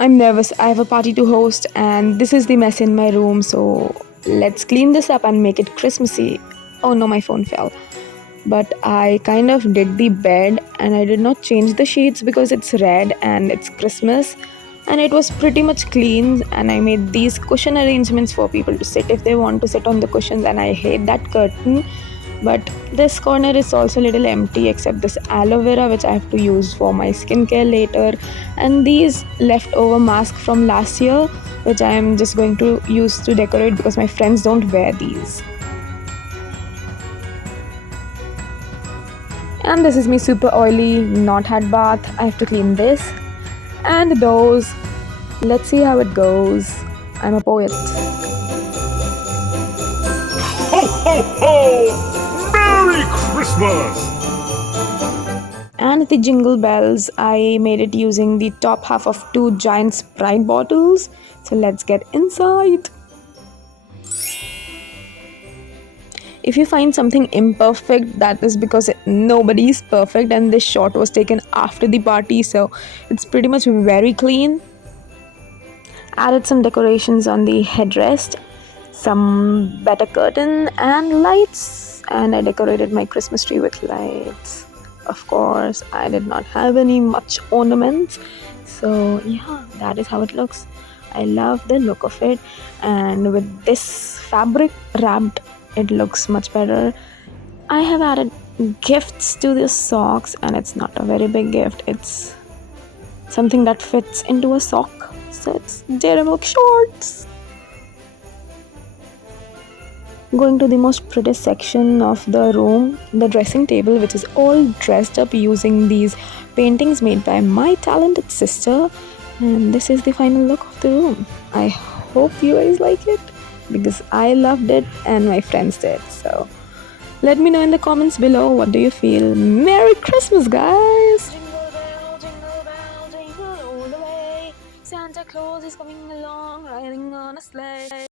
I'm nervous. I have a party to host, and this is the mess in my room. So let's clean this up and make it Christmassy. Oh no, my phone fell. But I kind of did the bed and I did not change the sheets because it's red and it's Christmas. And it was pretty much clean. And I made these cushion arrangements for people to sit if they want to sit on the cushions. And I hate that curtain. But this corner is also a little empty except this aloe vera which I have to use for my skincare later, and these leftover masks from last year which I am just going to use to decorate because my friends don't wear these. And this is me super oily, not had bath. I have to clean this and the doors. Let's see how it goes. I'm a poet. Ho, ho, ho! Merry Christmas! And the jingle bells, I made it using the top half of two giant Sprite bottles. So let's get inside. If you find something imperfect, that is because nobody is perfect and this shot was taken after the party, so it's pretty much very clean. Added some decorations on the headrest, some better curtain and lights, and I decorated my Christmas tree with lights. Of course, I did not have any much ornaments, so yeah, that is how it looks. I love the look of it, and with this fabric wrapped, it looks much better. I have added gifts to the socks, and it's not a very big gift. It's something that fits into a sock, so it's dairy milk shorts. Going to the most pretty section of the room, the dressing table, which is all dressed up using these paintings made by my talented sister. And this is the final look of the room. I hope you guys like it because I loved it and my friends did. So let me know in the comments below, what do you feel? Merry Christmas, guys! Jingle bell, jingle all the way. Santa Claus is coming along, riding on a sleigh.